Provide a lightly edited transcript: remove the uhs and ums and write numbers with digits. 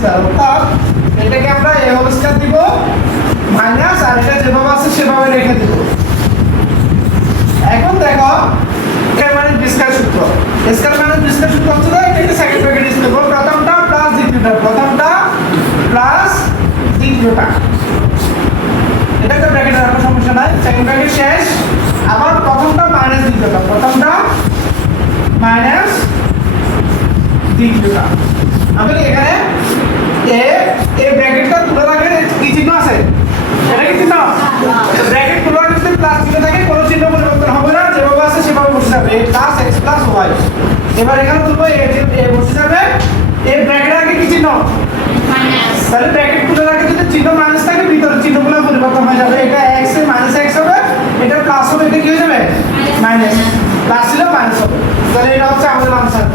Square, অর্থাৎ এটাকে আমরা a হোল স্কয়ার দিব মাইনাস আর এটা যেভাবে আছে সেভাবে রেখে দিব। এখন দেখো স্কয়ার মাইনাস বি স্কয়ার সূত্র, স্কয়ার মাইনাস বি স্কয়ার সূত্র হচ্ছে এটাকে সেকেন্ড ব্র্যাকেট ইউজ করব, প্রথমটা প্লাস দ্বিতীয়টা, প্রথমটা প্লাস দ্বিতীয়টা, এটা তো ব্র্যাকেট রাখার সমস্যা নাই, সেকেন্ড ব্র্যাকেট শেষ, আবার প্রথমটা মাইনাস দ্বিতীয়টা, প্রথমটা মাইনাস দ্বিতীয়টা। আমি এখানে এ ব্র্যাকেটটা তুলে রাখলে কি চিহ্ন আছে, এটা কি চিহ্ন, ব্র্যাকেট তুলে রাখলে যদি প্লাস চিহ্ন থাকে কোনো চিহ্ন পরিবর্তন হবে না, যেভাবে আছে সেভাবে বসে যাবে, a plus x plus y। এবার এখানে তুলবো এ বসে যাবে, এই ব্র্যাকেটের আগে কি চিহ্ন মাইনাস, তাহলে ব্র্যাকেট তুলে রাখলে যদি চিহ্ন মাইনাস থাকে ভিতরে চিহ্নগুলো পরিবর্তন হয়ে যাবে, এটা x এর মাইনাস x হবে, এটা প্লাস হবে, এটা কি হয়ে যাবে মাইনাস, প্লাস ছিল মাইনাস হবে, তাহলে এটা হচ্ছে আমাদের আনসার।